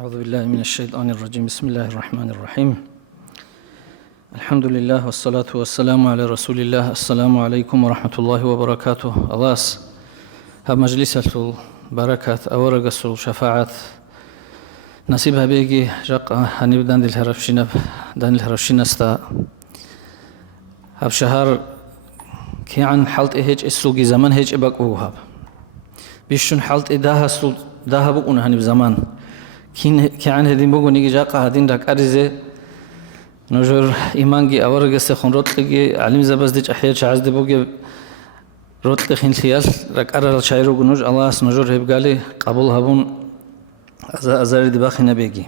أعوذ بالله من الشيطان الرجيم. بسم الله الرحمن الرحيم. الحمد لله والصلاة والسلام على رسول الله. السلام عليكم ورحمة الله وبركاته. Allahs ha majlisatul barakat awarasul shafaat nasib habegi jaqa hanib dandil harafshinasta hab shahar ki an halt hej isugi zaman hej ebak uhab bishun halt idahasul dahabu un hanib zaman ki an hedin bogo nigi jaqa hadin dak arize نجور إيمانجي أورج استخون رتلقي علم زبزدج أحياء شعز دبوجي رتلقي خين خيال رك أرى الشاعر وجنوج الله اس نجور هبقالي قبول هبون أزار دباخي نبيجي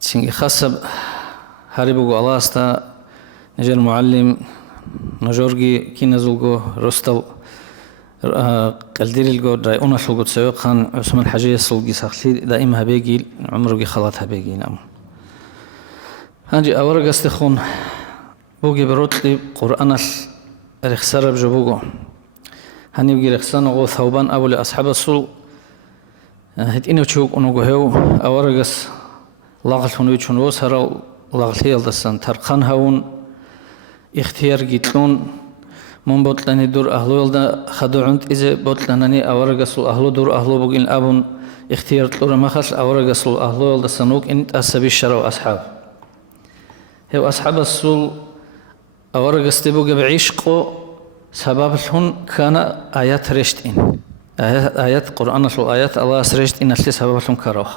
تشينجي خاصة هاربوجو الله استا نجر معلم نجورجي كي نزلجو رستو قلدير الجو رايونا شلجو تسوق خان عثمان حجية سلجي سخلي دائما هبيجي عمرجي خلاط هبيجي نعم هنجي أورج استخون بوجي بروتلي قرآن الرخسار بجبوجو هني بيجي رخسان أو ثوبان أبو لأصحاب السول هت إنه تشوك أنو جهو أورجس لاغل هنوي تشونوس هراو لاغل هي الدسان ترقان هون اختيار جيتلون من بطلني دور أهلو يلدا خدو عند إذا بطلنني أورجس أهلو دور أهلو بوجين أبون اختيار تلور مخص أورجس أهلو يلدا سنوك إنت أسبي الشرو أصحاب هو أصحاب السول أورج استبوج بعشقه سبب لهم كان آيات رشتين آيات قرآن سو آيات الله سرشتين أصلي سبب لهم كروه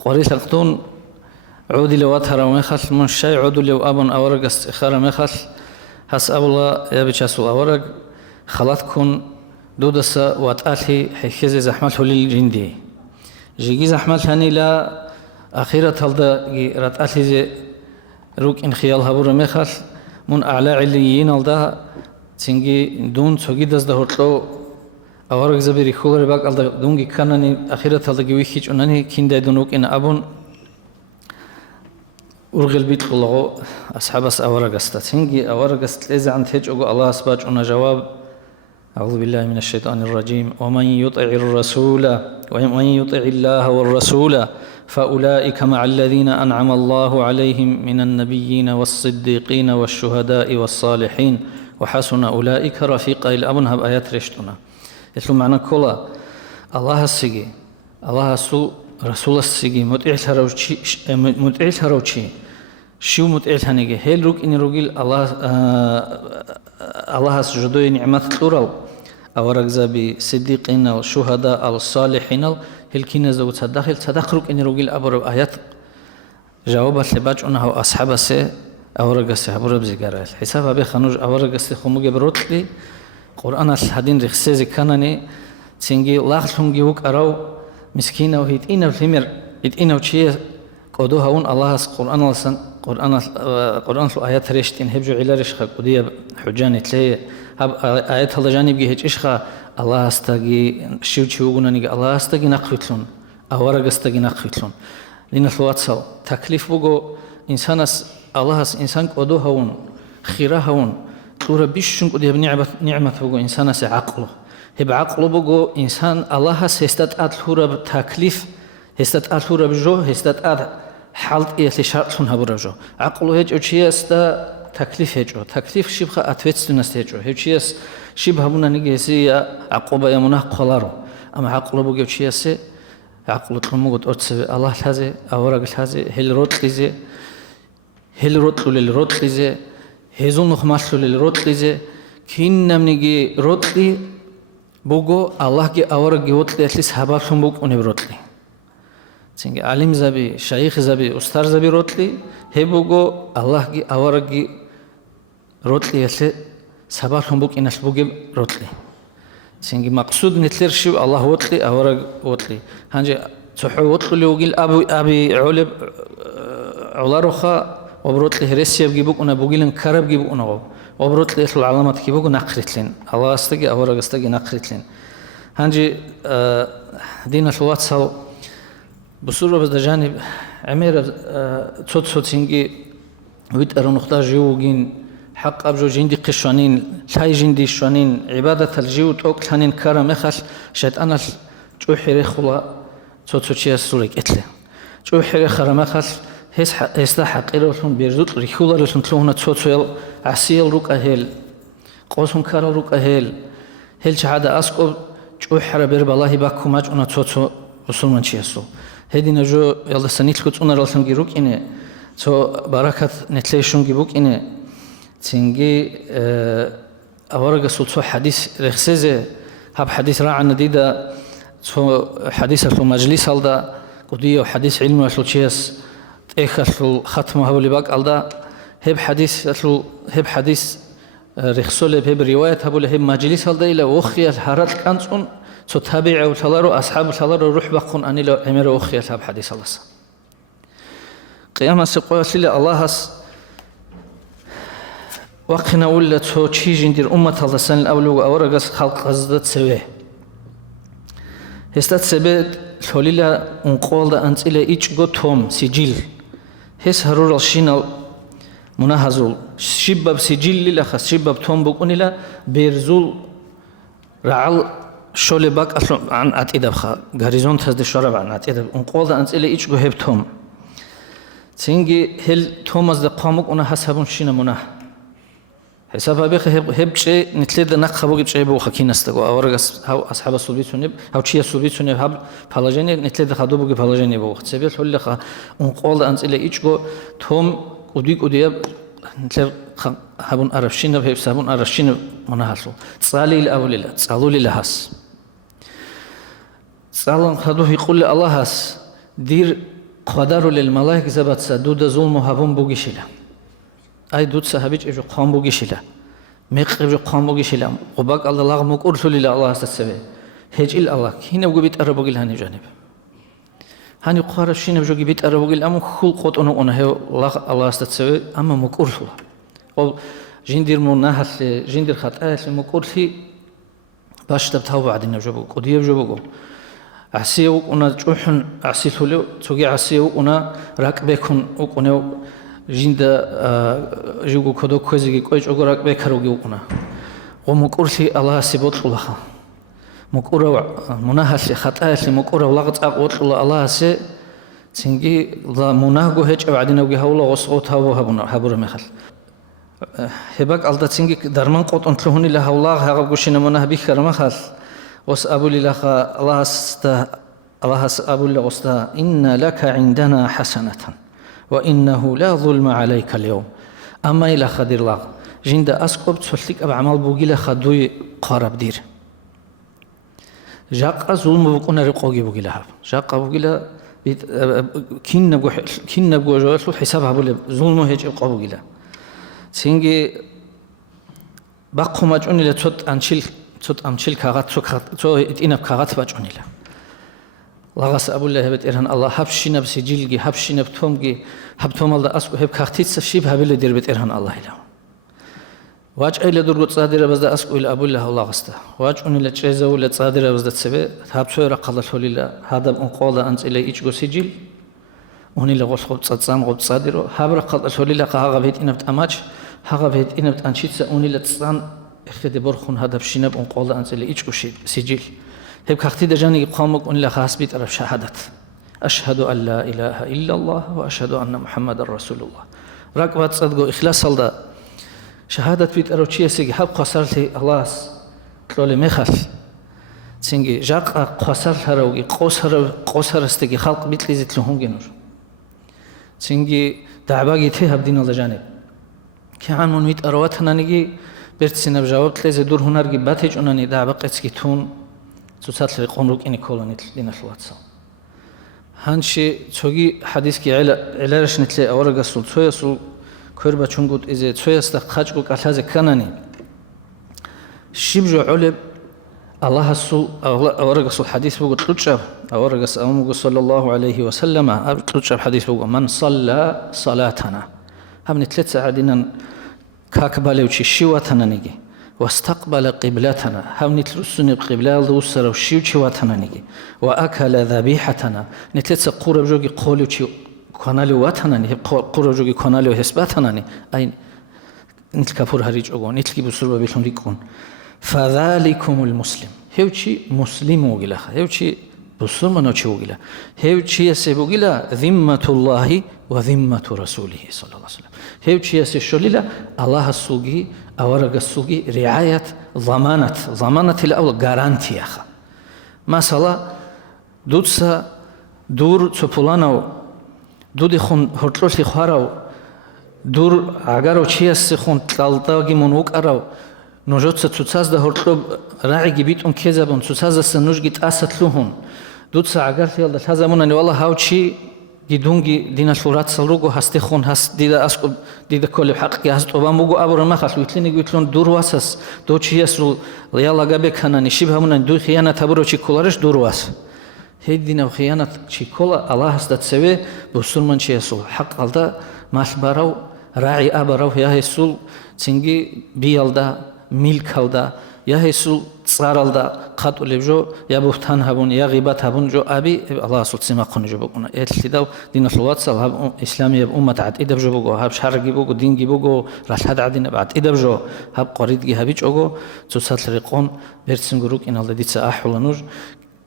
قريت القطون عودي لوات هرم مخل من شيء عودي لو أبن أورج استخار مخل حس الله يا بتشاسو أورج خلاتكم دودسا واتألي حكيز زحمته للجندي جيجي زحمته هني لا أخيرا هالدا راتألي روك إن خيال هبور مخال من أعلى عليين هالدا تنجي دون سوجي دز دهورتلو أورج زبير خولر باك هالدا دونجي كانني أخيرا هالدا جويخيج أنني كيندا دونوك إن أبون أرغل بيت الله أصحاب أورج است تنجي أورج است لذا عند هج أقول الله سبحانه أنا جواب أعوذ بالله من الشيطان الرجيم ومن يطع الرسول ومن يطع الله والرسول فأولئك مع الذين أنعم الله عليهم من النبيين والصديقين والشهداء والصالحين وحسن أولئك رفيقا الأبن هب آيات رشتنا يتلو معنى كلا الله السجي الله سو رسول السجي متعيل هروشي شو متعيل هنيجي هل روك إن روجيل الله سجدوا نعمة تورال أورق زبي صديقين والشهداء والصالحين هلكينا زوج تدخلك إن رجل أبرب آيات جوابات لباج أنه أصحاب سه أورق سه أبرب زجرال حساب أبي خنوج أورق سه خموج بروتلي قرآن الحدين رخصة كانني تنجي لاخلهم جوك أراو مسكينة وهيت إنا الفمر إنا وشيء قدوها ون الله قرآن لسن قرآن آيات رشتين هبجو علا رشخة قدية حجاني تلاقي هب آيات هذا جانب جه إشخة الله استجي شو تشوفون نيجي الله استجي نقيتلون أورج استجي نقيتلون لين الواتساب تكليف بقو إنسان الله إنسان قدوه هون خيره هون تورا بيشون قديه نعمة بقو إنسان عقله هب عقله بقو إنسان الله هستات هورا تكليف هستات هورا بجو هستات حالت إيه لشرطون هبرجو عقله هيج أشياء استا تكليف هيجو تكليف شبخ أتوتستنس هيجو هيجيس شبه هبونا نيجي عقوبة يمناه قلارو أما عقله بقى شيء سه عقله تلمود أرتسب الله هذا أورج هذا هل روت لزه هل روت للروت لزه هزون نخماش للروت لزه كين نمنيجي روت لي بقو الله جي أورج جوت لي أتلس هبارهم بق ونبروت لي تيجي عالم زبي شيخ زبي أستاذ زبي روت لي هبقو الله جي أورج جي روت لي أتلس سبارهم بوك إنش بوجب روتلي سينجي مقصود نتلر شو الله وطلي أورج وطلي هنجي تحو وطلي وقيل أبي علب علارخا وبروتلي هرسيا بجيبوك أنا بوجيلن كرب جيبوك أنا وبروتلي يطلع العلامات كيبوك نقرتلين الله استجي أورج استجي نقرتلين هنجي دين الواتساب بصورة بس جانب عمير صوت سينجي ويتقرأ نقطة جيوجين حق أبجو جندي قشانين لاي جندي شانين عبادة الجيوت أوك ثانين كرم أخش شد أنا جو حري خلا ცოცოჩია სურეკ ეთლე ჭუჰერე ხარამახალ ესდა ჰაყიროთუნ ბერზუტ რიხულაროსუნ თლუნა ცოცოელ ასიელ რუკაჰელ ყოსუნ ქარა რუკაჰელ ჰელ ჩადა ასკო ჭუჰერე ბერბალაჰი ბაქუ მაჭუნა ცოცო უსულმანჩიასო ჰედინა ჟო ელდასანილქო წუნარალსან გირუკინე ცო ბარაკათ ნეთლეშუნ გიბუკინე ცინგი ავარაგასულ ცო ჰადის რეხსეზე ჰაბ ჰადის რაანა დიდა ცო ჰადისასულ მაჯლისალდა قدية وحديث علم وشلشيس تأخذ ختم هؤلاء باق على هب حديث رخصول هب رواية هؤلاء هب مجلس هذا إلى وخيا الحارات كانسون تتابع وثلارو أصحاب الثلارو روح بقون أني لو أمر وخيا هب حديث الله قيام السقوط لله الله وقنا ولا تشيج ندير أمة الله سن الأول وأورجس خلق قصدت سواه هستات سبت لوليلا انقول ده أنت إلى إيش قطهم سجل هس هرور الشينال مناهزول شباب سجل للا خس شباب توم بقول لا بيرزول رعل شول باك أصلا عن أتيدا بخا غاريزون تهز الشرب عن أتيدا انقول ده أنت إلى إيش قهب توم تيجي هل توماس ده قامك أنا حسبون شينا مناه حساب أبيخ هب شيء نتلد نقخبو جب شيء بوخ كين استجوا أورجس هاو أصحاب السلبي سنب هاو شيء السلبي سنب هب فلاجيني نتلد خدو بوجي فلاجيني بوخ سبيل حول خا ونقول أنت إلى إيشجو توم وديك نتلد هبون أرشين بهب سبون أرشين مناهسو صالي الأول لا صالوا للهاس صالون خدو يقول الله هاس دير قدر للملائكة زبط سدود ظلم هبون بوجي شيله أي دود صحابيج إجو قام بوجيشلا ميق إجو قام بوجيشلا قباق الله مقول سولي الله استسبه هجيل الله هنا بقول أربوجيل هني جانب هني قارب شين بجو بيت أربوجيل أما خل قط أنا هو الله استسبه أما مقول الله أو جندير مناهل جندير خطأ مقول في باش تبتهو بعدين نجوبه قديم جوبه عسيو أنا جوحن عسيثولو تجي عسيو أنا راكبكون وكونه جندا جوجو كدو كوزي كويش أقولك بكروجي وقنا ومكورسي الله سبوت الله مكورة مناهس خطأ مكورة ولغت أقول الله سي تنجي ذا مناهجو هج بعدين وجه الله وصوت هوا هبور مخل هباك الله تنجي درمان قط أنتلهوني له الله هربوشين مناه بخير مخل وسأبو لله الله أبو الله وستا إن لك عندنا حسنة وإنه لا ظلم عليك اليوم أما إلى خدير الله جند أسقط تسلك بعمل بوجيل خدوي قارب دير جاق ظلم بكون رقاقي بوجيلها جاق بوجيل كين نبغى جواسو حسابها بول ظلم هيج رقاق بوجيلها سينجي باقو ماجوني لتوت أنشيل كاغات تو إتينا بكاغات باجوني له لاغاس أبو الله هبت إيران الله هبشينا بسجيلجي هبشينا بتومجي هبتوم الله أسكو هب كاختيت سشيب هبل دير بت إيران الله له واج أيل درجة صادرة بس ده أسكو إلى أبو الله الله غسته واج أن إلى تجهزه ولا صادرة بس ده تسبه هبشوا رقلا لله هذا أنقاذ أنت إلى إيش سجيل وهني إلى غش خبط صام غبط صادره هب رقلا لله قاعد بيت إنبت أماج هذا بيت إنبت أنشيت سأوني لتصان اخذ برخون هذا بشينا بأنقاذ أنت إلى إيش سجيل هيك اختي دجاني قامك أن لا خاص بيت أرف شهادت أشهد أن لا إله إلا الله وأشهد أن محمد رسول الله ركبت صدقوا إخلاص الله شهادة بيت أرف شيء سيج حب قصرت الله كلولي مخل سينجي جاق قصر هروجي قصر استجي خلق بيت لزت لهم جنور سينجي دعباجي تهب دين الله جانب كان من بيت أرواتنا نيجي برتسنا بجواب تلزي دور هنرجي باتج أنني دعبق إسكتون تسات لقنروك إني كولانيت لنا الواتساب هنشي تشوجي حديث كي علارش نتلي أورجا سول تويا سول كربا چونگود إذا تويا استخاجكو كالهذا كناني شبجو علب الله سول أورجا سول حديث بقول تلوتشاب أورجا سأمو صلى الله عليه وسلم تلوتشاب حديث بقول من صلى صلاتنا هم نتلت ساعدنا كاكبالي وشي شواتنا نيجي واستقبل قبلتنا هم نتلسن بقبلة الوسر وشيوشي واتنا نيجي وأكل ذبيحتنا نتلس قرب جوجي قولي وشي كنالي واتنا نيجي قرب جوجي كنالي وحسباتنا نيجي أي نتلكفور هريج أقول نتلكي بسرب بيتون ريكون فذلكم المسلم هيوشي مسلم وجلها هيوشي بسرمان وشوغلا هيو تشيا سيبوغلا ذمة الله وذمة رسوله صلى الله عليه وسلم هيو تشيا سيشوليلا الله السوغي أورغ السوغي رعاية ضمانة الأول غارانتيا مثلا دوتسا دور تسوبولانو دودي خون هرتلوشي خواراو دور اگرو چیاس خون تلالتاگی منوک اراو نوجوت ستوتساز ده هرتلو راعي بيتون كذبون تساز السنوج جت أسطلهم دوت ساعات في الله هذا من أني والله هاوشي جدونجي دينا شورات سلوجو هستخون هست ديدا أسكو ديدا كل حق هست طبعا بوجو أبور ما خلاص ويتلني قلتلون دور واسس دو شيء يسرو يلا جابك هنا نشيبها من دو خيانة تبرو شيء كلارش دور واس هي دينا وخيانة شيء كلا الله هست تسوي بوسر من شيء يسول حق الله ماش براو راعي أبراو يا يسول تنجي بيالدا ملك هالدا يا يسول صارالدا قط ولبجو يا بوتان هبون يا غيبات هبون جو أبي الله سول سما قن جو بقولنا إتلداو دين الفلوات صل هب إسلامي أمة عد إدب جو بقول هب شرقي بقول دين جي بقول رشاد عدين بعد إدب جو هب قريد جي هبيج أجو تسات رقون برسم جروك إن الله ديت سأحول نور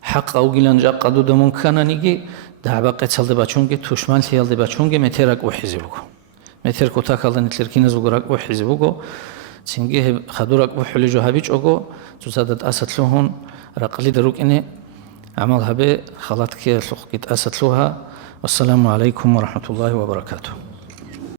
حق أو جيلان جاق قدو دمون كان نيجي دعبا قتل دبachunge تشمال هيال دبachunge مترك وحزبوجو متر كوتاك الله نتلر كينز وجرك وحزبوجو سنجيه خدورك وحلي جو هبيج أجو تسادت أسطلهون رقلي دروك إني عمل هبه خلات كي سوق كت أسطلها والسلام عليكم ورحمة الله وبركاته.